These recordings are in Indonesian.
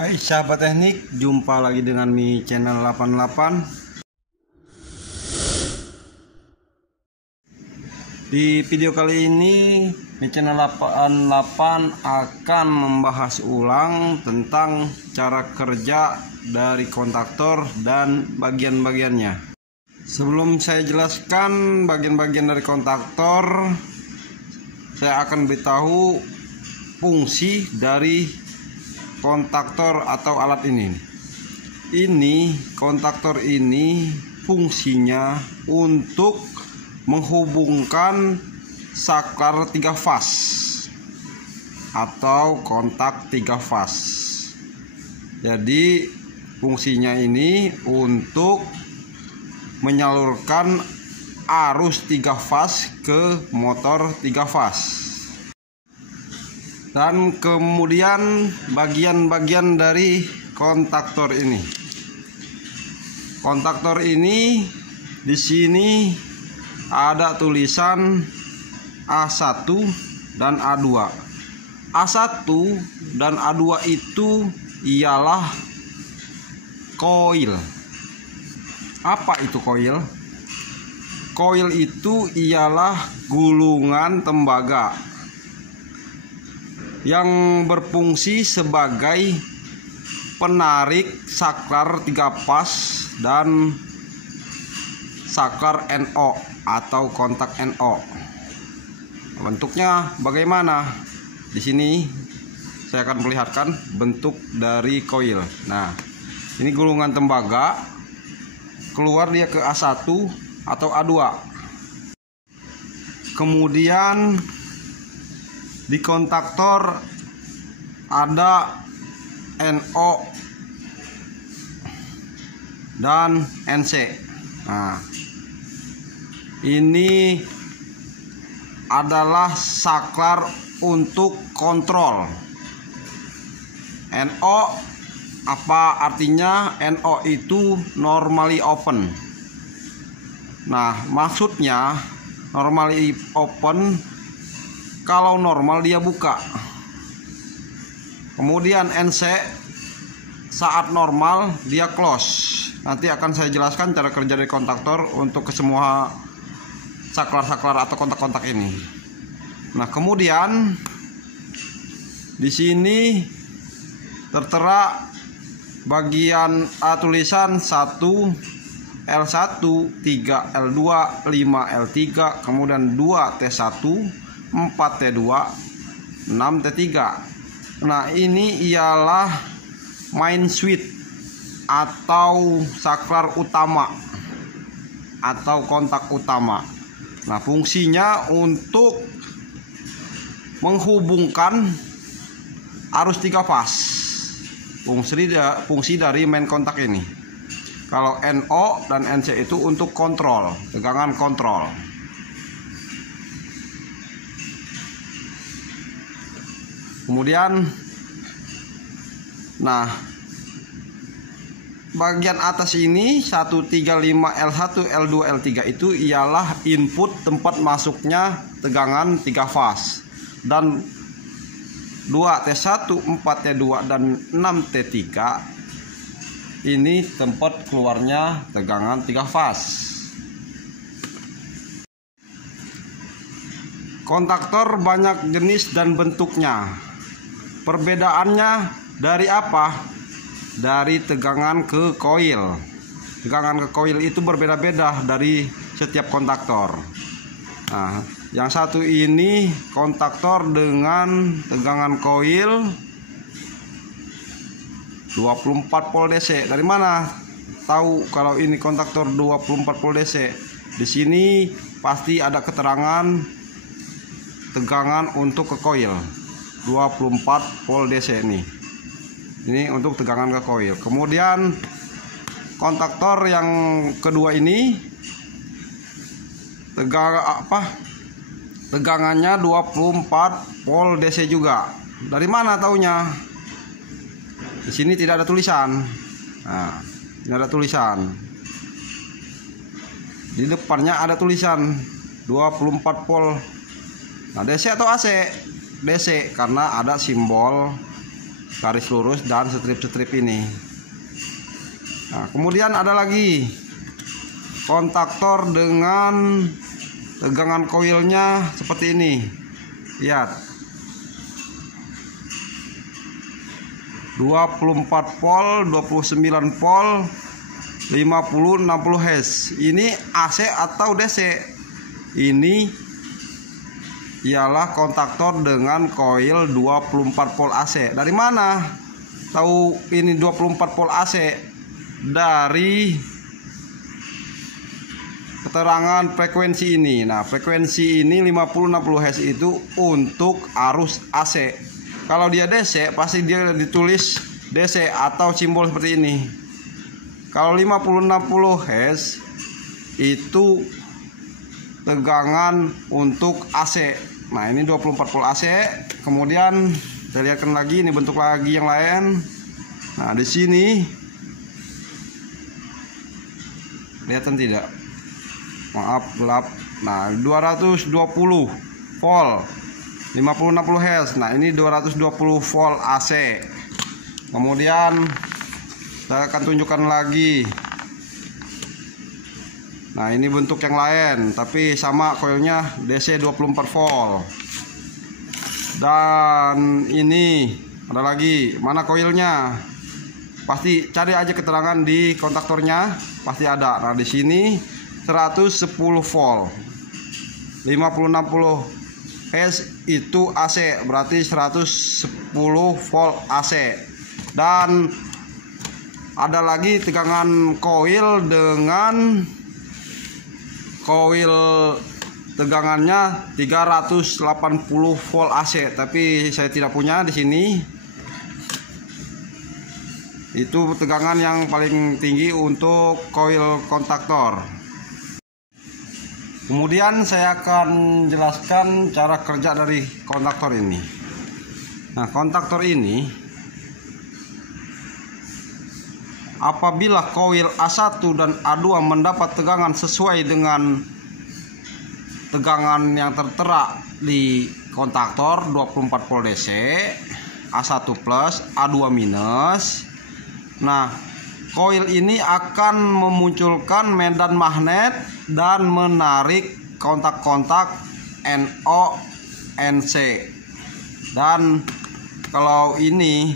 Hai sahabat teknik, jumpa lagi dengan Mi Channel 88. Di video kali ini Mi Channel 88 akan membahas ulang tentang cara kerja dari kontaktor dan bagian-bagiannya. Sebelum saya jelaskan bagian-bagian dari kontaktor, saya akan beritahu fungsi dari kontaktor atau alat ini. Ini kontaktor ini fungsinya untuk menghubungkan saklar 3 fase atau kontak 3 fase. Jadi fungsinya ini untuk menyalurkan arus 3 fase ke motor 3 fase. Dan kemudian bagian-bagian dari kontaktor ini. Kontaktor ini di sini ada tulisan A1 dan A2. A1 dan A2 itu ialah koil. Apa itu koil? Koil itu ialah gulungan tembaga yang berfungsi sebagai penarik saklar 3 fase dan saklar NO atau kontak NO. Bentuknya bagaimana? Di sini saya akan perlihatkan bentuk dari koil. Nah, ini gulungan tembaga, keluar dia ke A1 atau A2. Kemudian di kontaktor ada NO dan NC. Nah, ini adalah saklar untuk kontrol. NO apa artinya? NO itu normally open. Nah, maksudnya normally open, kalau normal dia buka. Kemudian NC saat normal dia close. Nanti akan saya jelaskan cara kerja dari kontaktor untuk ke semua saklar-saklar atau kontak-kontak ini. Nah, kemudian di sini tertera bagian tulisan 1 L1, 3 L2, 5 L3, kemudian 2 T1, 4 T2, 6 T3. Nah, ini ialah main switch atau saklar utama atau kontak utama. Nah, fungsinya untuk menghubungkan arus 3 fase. Fungsi dari main kontak ini. Kalau NO dan NC itu untuk kontrol, tegangan kontrol. Kemudian, nah, bagian atas ini 135 L1, L2, L3 itu ialah input tempat masuknya tegangan 3 fase. Dan 2 T1, 4 T2 dan 6 T3 ini tempat keluarnya tegangan 3 fase. Kontaktor banyak jenis dan bentuknya. Perbedaannya dari apa? Dari tegangan ke koil. Tegangan ke koil itu berbeda-beda dari setiap kontaktor. Nah, yang satu ini kontaktor dengan tegangan koil 24 volt DC. Dari mana tahu kalau ini kontaktor 24 volt DC? Di sini pasti ada keterangan tegangan untuk ke koil 24 volt DC nih. Ini untuk tegangan ke koil. Kemudian kontaktor yang kedua ini tegangannya 24 volt DC juga. Dari mana taunya? Di sini tidak ada tulisan. Nah, tidak ada tulisan. Di depannya ada tulisan 24 volt. Nah, DC atau AC? DC karena ada simbol garis lurus dan strip-strip ini. Nah, kemudian ada lagi kontaktor dengan tegangan koilnya seperti ini. Lihat, 24 volt, 29 volt, 50, 60 Hz. Ini AC atau DC? Ini ialah kontaktor dengan koil 24 volt AC. Dari mana tahu ini 24 volt AC? Dari keterangan frekuensi ini. Nah, frekuensi ini 50-60 Hz itu untuk arus AC. Kalau dia DC pasti dia ditulis DC atau simbol seperti ini. Kalau 50-60 Hz itu tegangan untuk AC. Nah, ini 24 volt AC. Kemudian saya lihatkan lagi, ini bentuk lagi yang lain. Nah, di sini kelihatan tidak? Maaf, gelap. Nah, 220 volt, 50-60 Hz. Nah, ini 220 volt AC. Kemudian saya akan tunjukkan lagi. Nah, ini bentuk yang lain, tapi sama koilnya DC 24 volt. Dan ini ada lagi, mana koilnya? Pasti cari aja keterangan di kontaktornya, pasti ada. Nah, di sini 110 volt, 50-60 Hz itu AC, berarti 110 volt AC. Dan ada lagi tegangan koil dengan koil tegangannya 380 volt AC, tapi saya tidak punya di sini. Itu tegangan yang paling tinggi untuk koil kontaktor. Kemudian saya akan jelaskan cara kerja dari kontaktor ini. Nah, kontaktor ini apabila koil A1 dan A2 mendapat tegangan sesuai dengan tegangan yang tertera di kontaktor 24 volt DC, A1 plus, A2 minus. Nah, koil ini akan memunculkan medan magnet dan menarik kontak-kontak NO, NC. Dan kalau ini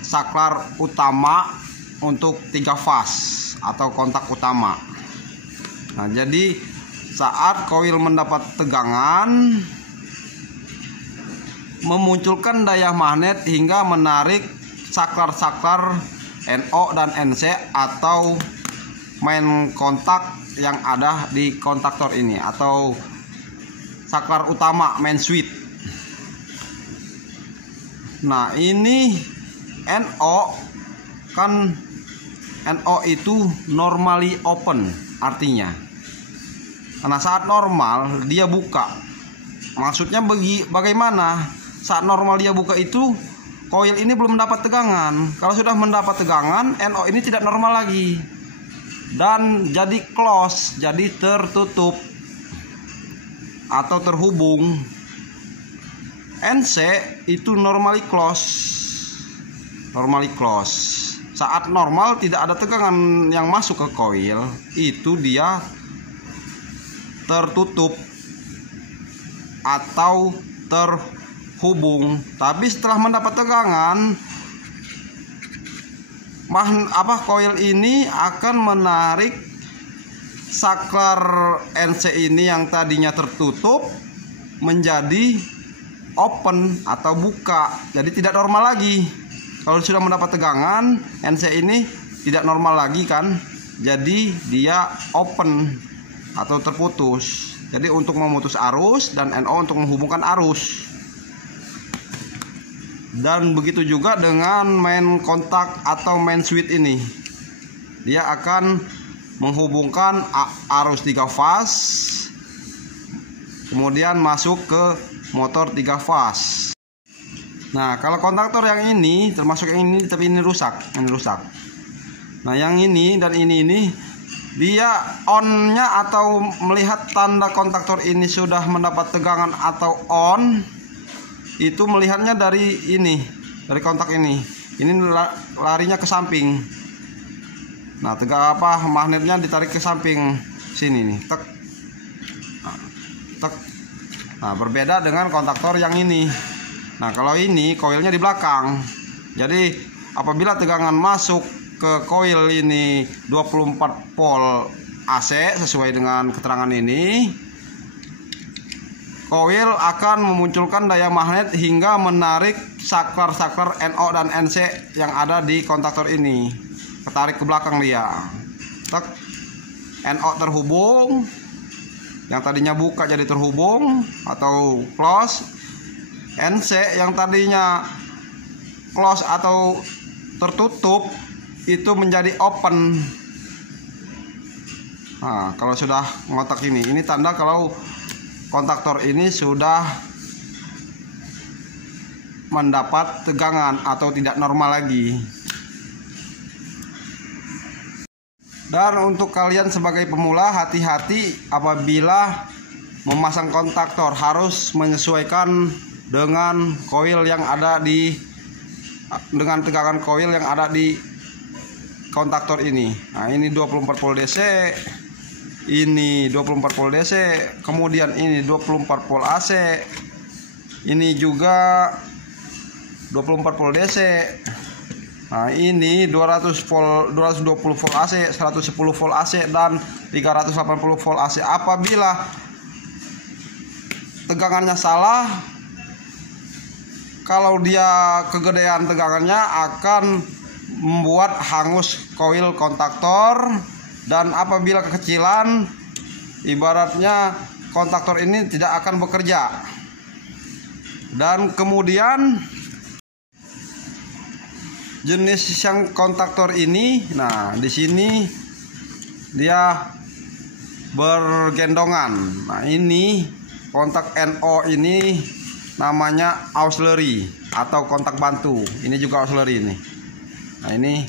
saklar utama untuk 3 fase atau kontak utama. Nah, jadi saat koil mendapat tegangan, memunculkan daya magnet hingga menarik saklar-saklar NO dan NC atau main kontak yang ada di kontaktor ini, atau saklar utama main switch. Nah, ini NO kan, NO itu normally open artinya. Karena saat normal dia buka. Maksudnya bagaimana? Saat normal dia buka itu koil ini belum mendapat tegangan. Kalau sudah mendapat tegangan, NO ini tidak normal lagi. Dan jadi close, jadi tertutup atau terhubung. NC itu normally close. Normally close. Saat normal tidak ada tegangan yang masuk ke koil, itu dia tertutup atau terhubung. Tapi setelah mendapat tegangan, koil ini akan menarik saklar NC ini yang tadinya tertutup menjadi open atau buka. Jadi tidak normal lagi. Kalau sudah mendapat tegangan, NC ini tidak normal lagi kan. Jadi dia open atau terputus. Jadi untuk memutus arus dan NO untuk menghubungkan arus. Dan begitu juga dengan main kontak atau main switch ini. Dia akan menghubungkan arus 3 fase, kemudian masuk ke motor 3 fase. Nah, kalau kontaktor yang ini, termasuk yang ini, tapi ini rusak, Nah, yang ini dan ini dia on-nya atau melihat tanda kontaktor ini sudah mendapat tegangan atau on, itu melihatnya dari ini, dari kontak ini larinya ke samping. Nah, magnetnya ditarik ke samping sini nih, tek. Tek. Nah, berbeda dengan kontaktor yang ini. Nah, kalau ini koilnya di belakang. Jadi, apabila tegangan masuk ke koil ini 24 volt AC sesuai dengan keterangan ini, koil akan memunculkan daya magnet hingga menarik saklar-saklar NO dan NC yang ada di kontaktor ini. Ketarik ke belakang dia. Tek. NO terhubung, yang tadinya buka jadi terhubung atau close. NC yang tadinya close atau tertutup itu menjadi open. Nah, kalau sudah ngotak ini tanda kalau kontaktor ini sudah mendapat tegangan atau tidak normal lagi. Dan untuk kalian sebagai pemula, hati-hati apabila memasang kontaktor, harus menyesuaikan dengan koil yang ada dengan tegangan koil yang ada di kontaktor ini. Nah, ini 24 volt DC, ini 24 volt DC, kemudian ini 24 volt AC, ini juga 24 volt DC. Nah, ini 200 volt, 220 volt AC, 110 volt AC dan 380 volt AC. Apabila tegangannya salah, kalau dia kegedean tegangannya akan membuat hangus koil kontaktor, dan apabila kekecilan ibaratnya kontaktor ini tidak akan bekerja. Dan kemudian jenis yang kontaktor ini, nah di sini dia bergendongan. Nah, ini kontak NO ini namanya auxiliary atau kontak bantu. Ini juga auxiliary ini. Nah, ini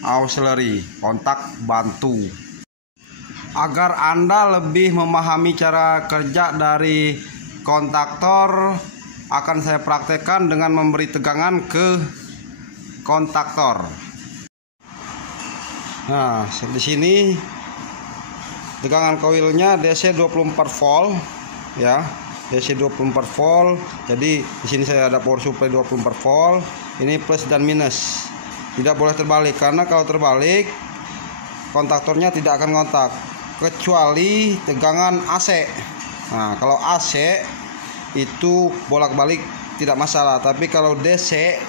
auxiliary, kontak bantu. Agar Anda lebih memahami cara kerja dari kontaktor, akan saya praktekkan dengan memberi tegangan ke kontaktor. Nah, di sini tegangan koilnya DC 24 volt ya. DC 24 volt. Jadi di sini saya ada power supply 24 volt. Ini plus dan minus. Tidak boleh terbalik, karena kalau terbalik kontaktornya tidak akan ngontak kecuali tegangan AC. Nah, kalau AC itu bolak-balik tidak masalah, tapi kalau DC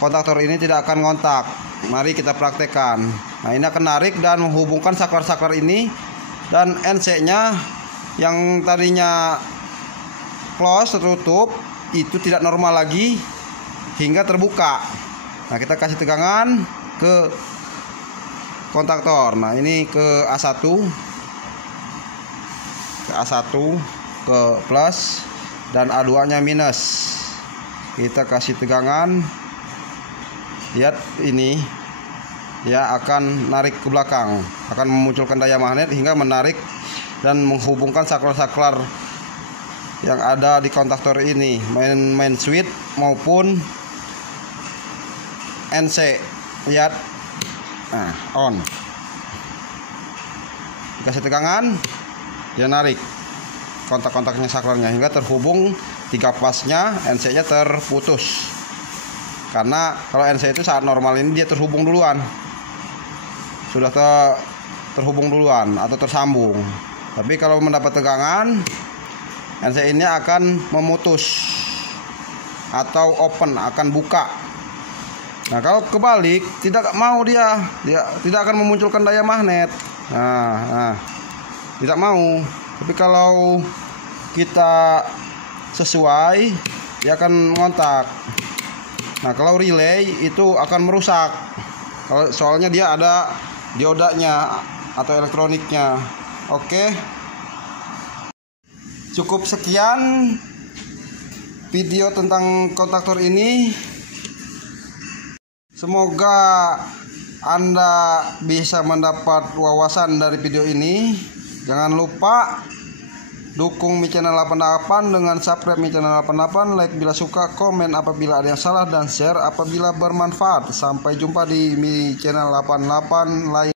kontaktor ini tidak akan ngontak. Mari kita praktekkan. Nah, ini akan narik dan menghubungkan saklar-saklar ini, dan NC-nya yang tadinya close tertutup itu tidak normal lagi hingga terbuka. Nah, kita kasih tegangan ke kontaktor. Nah, ini ke A1, ke plus, dan A2 nya minus. Kita kasih tegangan. Lihat ini, ya akan narik ke belakang, akan memunculkan daya magnet hingga menarik dan menghubungkan saklar-saklar yang ada di kontaktor ini, main switch maupun NC. Lihat, nah, on. Dikasih tegangan, dia narik kontak-kontaknya, saklarnya hingga terhubung 3 pasnya. NC-nya terputus. Karena kalau NC itu saat normal ini dia terhubung duluan, sudah terhubung duluan atau tersambung. Tapi kalau mendapat tegangan, NC ini akan memutus atau open, akan buka. Nah, kalau kebalik tidak mau, dia tidak akan memunculkan daya magnet. Nah, tidak mau. Tapi kalau kita sesuai, dia akan ngontak. Nah, kalau relay itu akan merusak. Soalnya dia ada diodanya atau elektroniknya. Oke. Cukup sekian video tentang kontaktor ini. Semoga Anda bisa mendapat wawasan dari video ini. Jangan lupa Dukung Mi Channel 88 dengan subscribe Mi Channel 88, like bila suka, komen apabila ada yang salah, dan share apabila bermanfaat. Sampai jumpa di Mi Channel 88 lain.